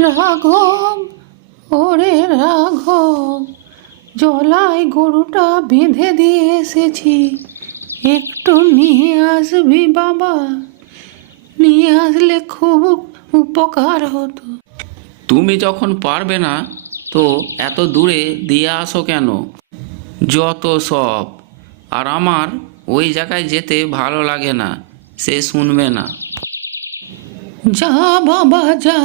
রাঘব ওরে রাঘব জলায় গরুটা বেঁধে দিয়ে এসেছি। একটু নিয়ে আসবি বাবা নিয়ে আসলে খুব উপকার হতো। তুমি যখন পারবে না তো এত দূরে দিয়ে আসো কেন? যত সব। আর আমার ওই জায়গায় যেতে ভালো লাগে না সে শুনবে না। যা বাবা যা।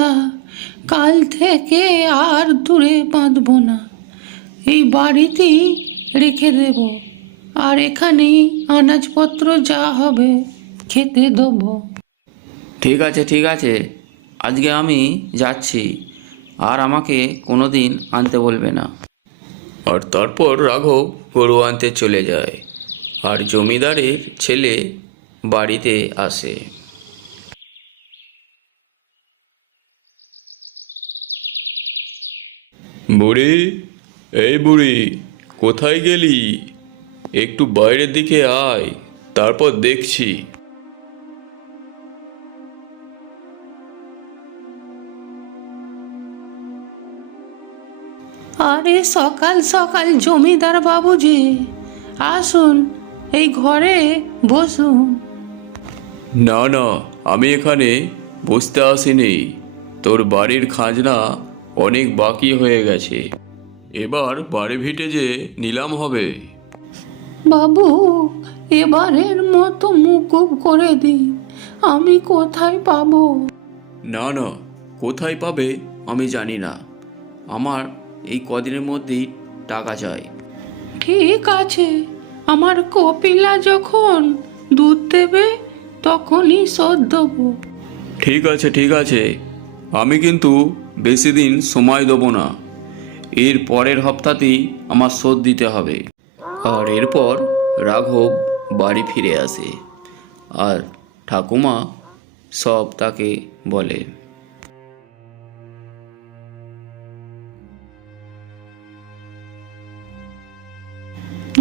কাল থেকে আর দূরে বাঁধবো না। এই বাড়িতেই রেখে দেব। আর এখানেই আনাজপত্র যা হবে খেতে দেবো। ঠিক আছে ঠিক আছে। আজকে আমি যাচ্ছি। আর আমাকে কোনো দিন আনতে বলবে না। আর তারপর রাঘব গরু আনতে চলে যায়। আর জমিদারের ছেলে বাড়িতে আসে। বুড়ি এই বুড়ি কোথায় গেলি? একটু বাইরের দিকে আয় তারপর দেখছি। আরে সকাল সকাল জমিদার বাবুজি আসুন এই ঘরে বসুন। না না আমি এখানে বসতে আসিনি। তোর বাড়ির খাজনা অনেক বাকি হয়ে গেছে। এবার বাড়ি ভিটে যে নিলাম হবে। বাবু এবারের মতো মুকুব করে দিন আমি কোথায় পাবো? না না কোথায় পাবে আমি জানি না। আমার এই কদিনের মধ্যেই টাকা চাই। ঠিক আছে আমার কপিলা যখন দুধ দেবে তখনই শোধ দেবো। ঠিক আছে ঠিক আছে। আমি কিন্তু বেশি দিন সময় দেবো না। এর পরের হপ্তাতেই আমার শোধ দিতে হবে। আর এরপর রাঘব বাড়ি ফিরে আসে। আর ঠাকুমা সব তাকে বলে।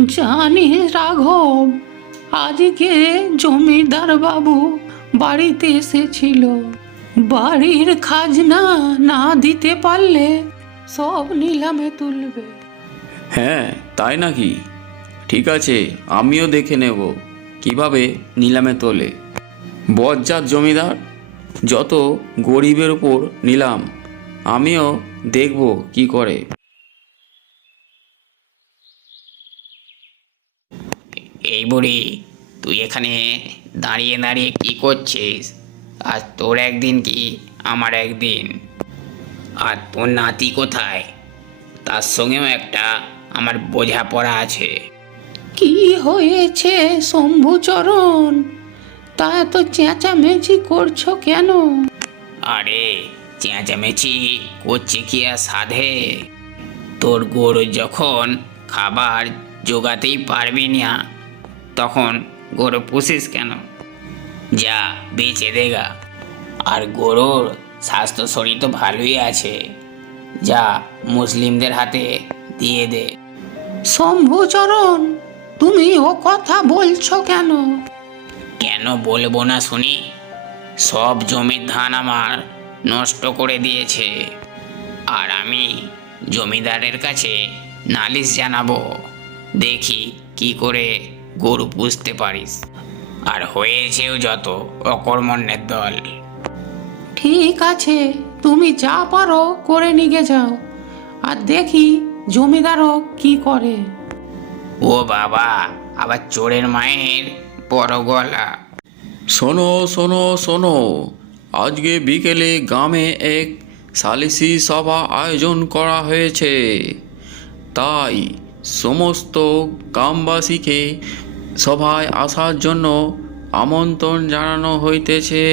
জানিস রাঘব, আজকে জমিদার বাবু বাড়িতে এসেছিল। বাড়ির খাজনা না দিতে পারলে সব নিলামে তুলবে। হ্যাঁ তাই নাকি? ঠিক আছে আমিও দেখে নেব কীভাবে নিলামে তোলে। বজ্জাত জমিদার যত গরিবের উপর নিলাম আমিও দেখব কি করে। এই বুড়ি তুই এখানে দাঁড়িয়ে দাঁড়িয়ে কি করছিস? আর তোর একদিন কি? আমার একদিন। আর তোর নাতি কোথায়? তার সঙ্গেও একটা আমার বোঝাপড়া আছে। কি হয়েছে শম্ভুচরণ তা এত চেঁচামেচি করছ কেন? আরে চেঁচামেচি করছে কি আর সাধে? তোর গরু যখন খাবার জোগাতেই পারবি না তখন গরু পুষিস কেন? যা বেঁচে দেগা। আর গরুর স্বাস্থ্য শরীর তো ভালোই আছে। যা মুসলিমদের হাতে দিয়ে দে। শম্ভুচরণ তুমি ও কথা বলছো কেন? কেন বলব না শুনি? সব জমির ধান আমার নষ্ট করে দিয়েছে। আর আমি জমিদারের কাছে নালিশ জানাব। দেখি কি করে গরু পুষতে পারিস। আর হয়েছেও যত অকর্মণ্যের দল। ঠিক আছে তুমি যা পারো করে নিয়ে যাও। আর দেখি জমিদারও কি করে। ও বাবা আবার চোরের মায়ের বড় গলা। শোনো শোনো শোনো আজকে বিকেলে গ্রামে এক সালিসি সভা আয়োজন করা হয়েছে। তাই সমস্ত গ্রামবাসীকে সভায় আসার জন্য আমন্ত্রণ জানানো হইতেছে।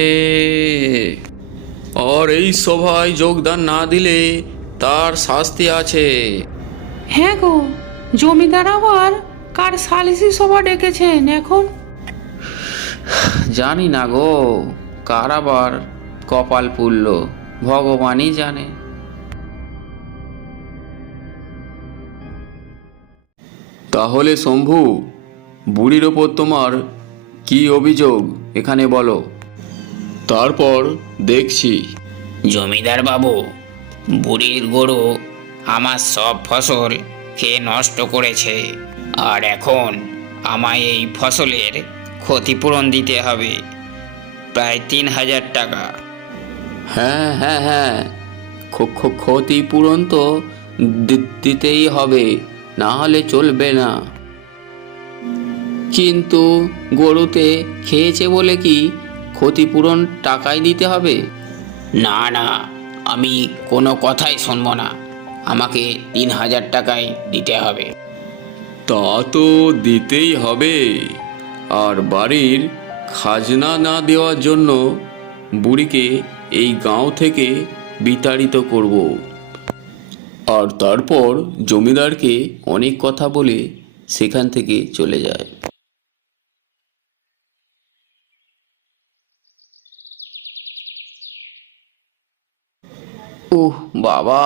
আর এই সভায় যোগদান না দিলে তার শাস্তি আছে। হ্যাঁ গো জমিদার আবার কার সালিসি সভা ডেকেছেন এখন? জানি না গো কার আবার কপাল পুড়ল ভগবানই জানে। তাহলে শম্ভু বুড়ির ওপর তোমার কি অভিযোগ? এখানে বলো। তারপর দেখছি। জমিদার বাবু বুড়ির গরু আমার সব ফসল খেয়ে নষ্ট করেছে। আর এখন আমায় এই ফসলের ক্ষতিপূরণ দিতে হবে। প্রায় তিন হাজার টাকা। হ্যাঁ হ্যাঁ হ্যাঁ। ক্ষ- ক্ষ- ক্ষতিপূরণ তো দিতেই হবে। না হলে চলবে না। কিন্তু গরুতে খেয়েছে বলে কি ক্ষতিপূরণ টাকাই দিতে হবে? না না আমি কোনো কথাই শুনব না। আমাকে তিন হাজার টাকায় দিতে হবে। তা তো দিতেই হবে। আর বাড়ির খাজনা না দেওয়ার জন্য বুড়িকে এই গাঁও থেকে বিতাড়িত করব। আর তারপর জমিদারকে অনেক কথা বলে সেখান থেকে চলে যায়। উহ বাবা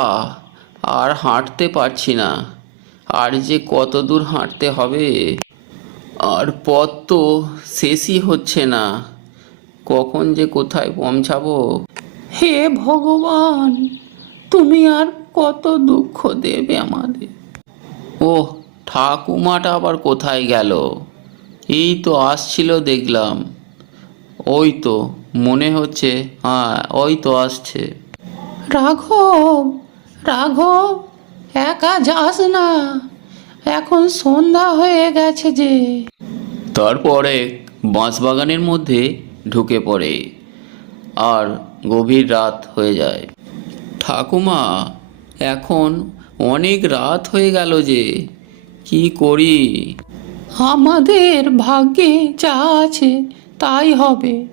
আর হাঁটতে পারছি না। আর যে কত দূর হাঁটতে হবে? আর পথ তো শেষই হচ্ছে না। কখন যে কোথায় পৌঁছাবো হে ভগবান তুমি আর কত দুঃখ দেবে আমাদের। ও ঠাকুমাটা আবার কোথায় গেল? এই তো আসছিল দেখলাম। ওই তো মনে হচ্ছে হ্যাঁ ওই তো আসছে। রাঘব রাঘব একা যাস না। এখন সন্ধ্যা হয়ে গেছে যে। তারপরে বাঁশবাগানের মধ্যে ঢুকে পড়ে আর গভীর রাত হয়ে যায়। ঠাকুমা এখন অনেক রাত হয়ে গেল যে কি করি? আমাদের ভাগ্যে যা আছে তাই হবে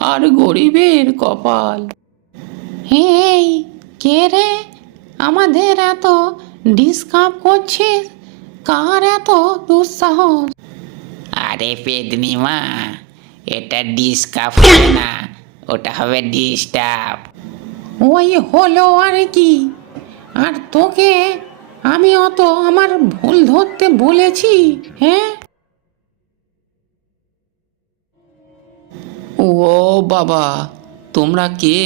আর গরিবের কপাল। এই কে রে? আমাদের এত ডিসকাপ করছিস? কার এত দুঃসাহস? আরে পেদনি মা এটা ডিসকাপ হবে না ওটা হবে ডিস্টার্ব। ওই হলো আর কি? আর তোকে আমি অত আমার ভুল ধরতে বলেছি হ্যাঁ? ও বাবা তোমরা কে?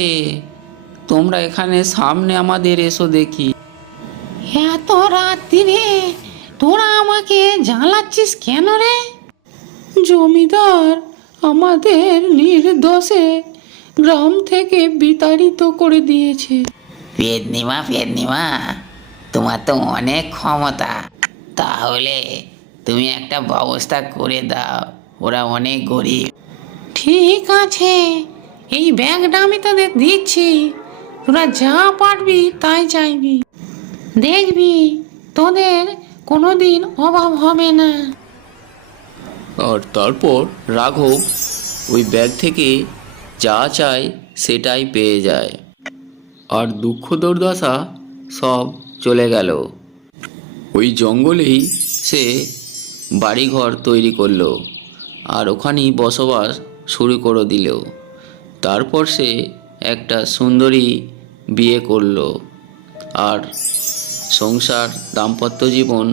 তোমরা এখানে সামনে আমাদের এসো দেখি। এত রাত্রিরে তোরা আমাকে জ্বালাচ্ছিস কেন রে? জমিদার আমাদের নির্দোষে গ্রাম থেকে বিতাড়িত করে দিয়েছে। পেদনিমা পেদনিমা তোমার তো অনেক ক্ষমতা। তাহলে তুমি একটা ব্যবস্থা করে দাও ওরা অনেক গরিব। ঠিক আছে এই ব্যাগটা আমি তোদের দিচ্ছি। তোরা যা পারবি তাই চাইবি। দেখবি, তোদের কোনোদিন অভাব হবে না। আর তারপর রাঘব ওই ব্যাগ থেকে যা চায় সেটাই পেয়ে যায়। আর দুঃখ দুর্দশা সব চলে গেল। ওই জঙ্গলেই সে বাড়িঘর তৈরি করল আর ওখানেই বসবাস শুরু করে দিল। তারপর সে একটা সুন্দরী বিয়ে করল। আর সংসার দাম্পত্য জীবন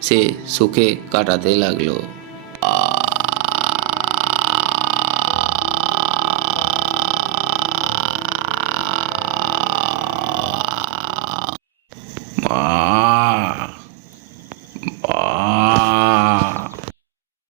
সে সুখে কাটাতে লাগল।